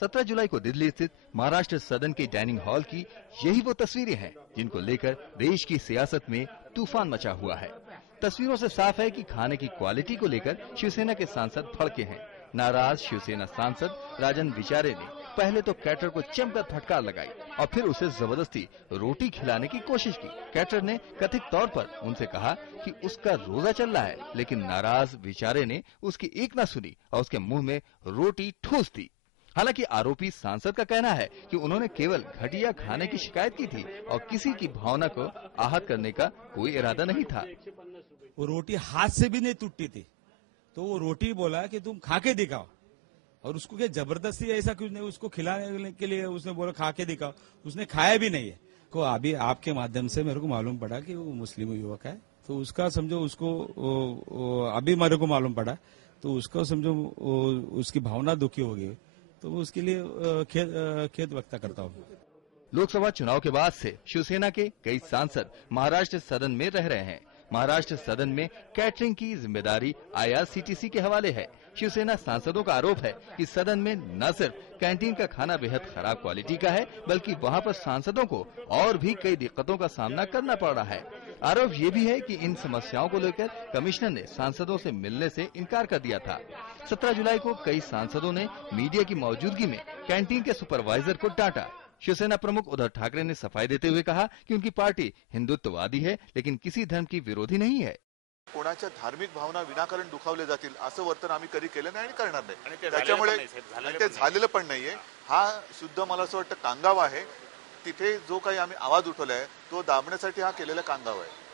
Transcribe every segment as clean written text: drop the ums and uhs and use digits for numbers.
17 जुलाई को दिल्ली स्थित महाराष्ट्र सदन के डाइनिंग हॉल की यही वो तस्वीरें हैं जिनको लेकर देश की सियासत में तूफान मचा हुआ है। तस्वीरों से साफ है कि खाने की क्वालिटी को लेकर शिवसेना के सांसद भड़के हैं। नाराज शिवसेना सांसद राजन विचारे ने पहले तो कैटर को जमकर फटकार लगाई और फिर उसे जबरदस्ती रोटी खिलाने की कोशिश की। कैटर ने कथित तौर पर उनसे कहा कि उसका रोजा चल रहा है, लेकिन नाराज विचारे ने उसकी एक न सुनी और उसके मुंह में रोटी ठूस दी। हालांकि आरोपी सांसद का कहना है कि उन्होंने केवल घटिया खाने की शिकायत की थी और किसी की भावना को आहत करने का कोई इरादा नहीं था। वो रोटी हाथ से भी नहीं टूटती थी, तो वो रोटी बोला कि तुम खा के दिखाओ, और उसको क्या जबरदस्ती ऐसा कुछ नहीं, उसको खिलाने के लिए उसने बोला खा के दिखाओ, उसने खाया भी नहीं है। को अभी आपके माध्यम से मेरे को मालूम पड़ा कि वो मुस्लिम युवक है, तो उसका समझो उसको अभी मेरे को मालूम पड़ा, तो उसको समझो उसकी भावना दुखी हो गई, तो उसके लिए खेद व्यक्त करता हूँ। लोकसभा चुनाव के बाद से शिवसेना के कई सांसद महाराष्ट्र सदन में रह रहे हैं। महाराष्ट्र सदन में कैटरिंग की जिम्मेदारी IRCTC के हवाले है। शिवसेना सांसदों का आरोप है कि सदन में न सिर्फ कैंटीन का खाना बेहद खराब क्वालिटी का है, बल्कि वहां पर सांसदों को और भी कई दिक्कतों का सामना करना पड़ रहा है। आरोप ये भी है कि इन समस्याओं को लेकर कमिश्नर ने सांसदों से मिलने से इनकार कर दिया था। 17 जुलाई को कई सांसदों ने मीडिया की मौजूदगी में कैंटीन के सुपरवाइजर को डांटा। शिवसेना प्रमुख उद्धव ठाकरे ने सफाई देते हुए कहा कि उनकी पार्टी हिंदुत्ववादी है, लेकिन किसी धर्म की विरोधी नहीं है। कोणाच्या धार्मिक भावना विनाकारण दुखावले जातील असं वर्तन आम्ही कधी केलं नाही आणि करणार नाही। त्याच्यामुळे ते झालेलं पण नाहीये। हा शुद्ध मला असं वाटतं कांगावा आहे। तिथे जो काही आम्ही आवाज उठवलाय तो दाबण्यासाठी हा केलेला कांगावा आहे।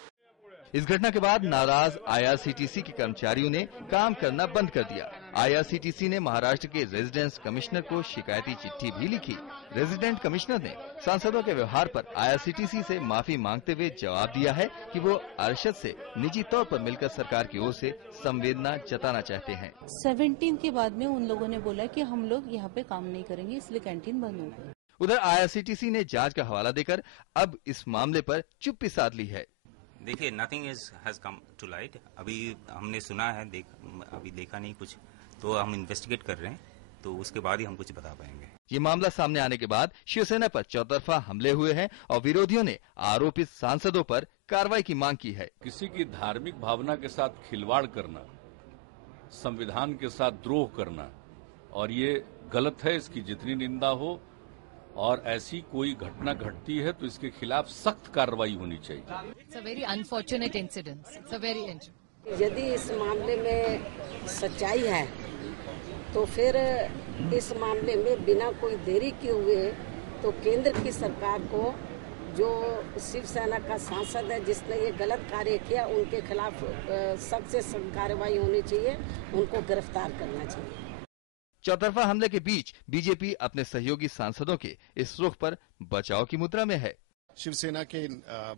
इस घटना के बाद नाराज IRCTC के कर्मचारियों ने काम करना बंद कर दिया। IRCTC ने महाराष्ट्र के रेजिडेंस कमिश्नर को शिकायती चिट्ठी भी लिखी। रेजिडेंट कमिश्नर ने सांसदों के व्यवहार पर IRCTC से माफी मांगते हुए जवाब दिया है कि वो अरशद से निजी तौर पर मिलकर सरकार की ओर से संवेदना जताना चाहते हैं। 17 के बाद में उन लोगों ने बोला कि हम लोग यहाँ पे काम नहीं करेंगे, इसलिए कैंटीन बंद हो गई। उधर IRCTC ने जांच का हवाला देकर अब इस मामले पर चुप्पी साध ली है। देखिए, nothing has come to light. अभी हमने सुना है, अभी देखा नहीं कुछ, तो हम इन्वेस्टिगेट कर रहे हैं, तो उसके बाद ही हम कुछ बता पाएंगे। ये मामला सामने आने के बाद शिवसेना पर चौतरफा हमले हुए हैं और विरोधियों ने आरोपित सांसदों पर कार्रवाई की मांग की है। किसी की धार्मिक भावना के साथ खिलवाड़ करना, संविधान के साथ द्रोह करना, और ये गलत है, इसकी जितनी निंदा हो, और ऐसी कोई घटना घटती है तो इसके खिलाफ सख्त कार्रवाई होनी चाहिए। It's a very unfortunate incident. It's a very यदि इस मामले में सच्चाई है तो फिर इस मामले में बिना कोई देरी किए हुए तो केंद्र की सरकार को, जो शिवसेना का सांसद है जिसने ये गलत कार्य किया, उनके खिलाफ सख्त से सख्त कार्रवाई होनी चाहिए, उनको गिरफ्तार करना चाहिए। चौतरफा हमले के बीच बीजेपी अपने सहयोगी सांसदों के इस रुख पर बचाव की मुद्रा में है। शिवसेना के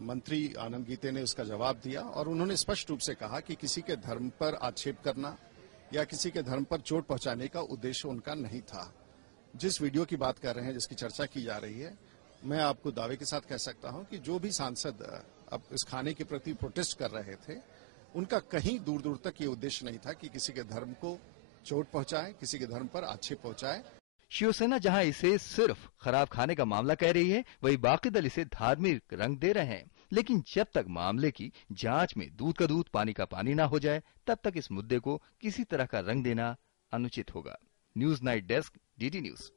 मंत्री आनंद गीते ने उसका जवाब दिया और उन्होंने स्पष्ट रूप से कहा कि किसी के धर्म पर आक्षेप करना या किसी के धर्म पर चोट पहुंचाने का उद्देश्य उनका नहीं था। जिस वीडियो की बात कर रहे हैं, जिसकी चर्चा की जा रही है, मैं आपको दावे के साथ कह सकता हूं कि जो भी सांसद अब इस खाने के प्रति प्रोटेस्ट कर रहे थे, उनका कहीं दूर दूर तक ये उद्देश्य नहीं था कि किसी के धर्म को चोट पहुंचाए, किसी के धर्म पर आक्षेप पहुंचाए। शिवसेना जहां इसे सिर्फ खराब खाने का मामला कह रही है, वही बाकी दल इसे धार्मिक रंग दे रहे हैं। लेकिन जब तक मामले की जांच में दूध का दूध पानी का पानी ना हो जाए, तब तक इस मुद्दे को किसी तरह का रंग देना अनुचित होगा। News night desk, DD news.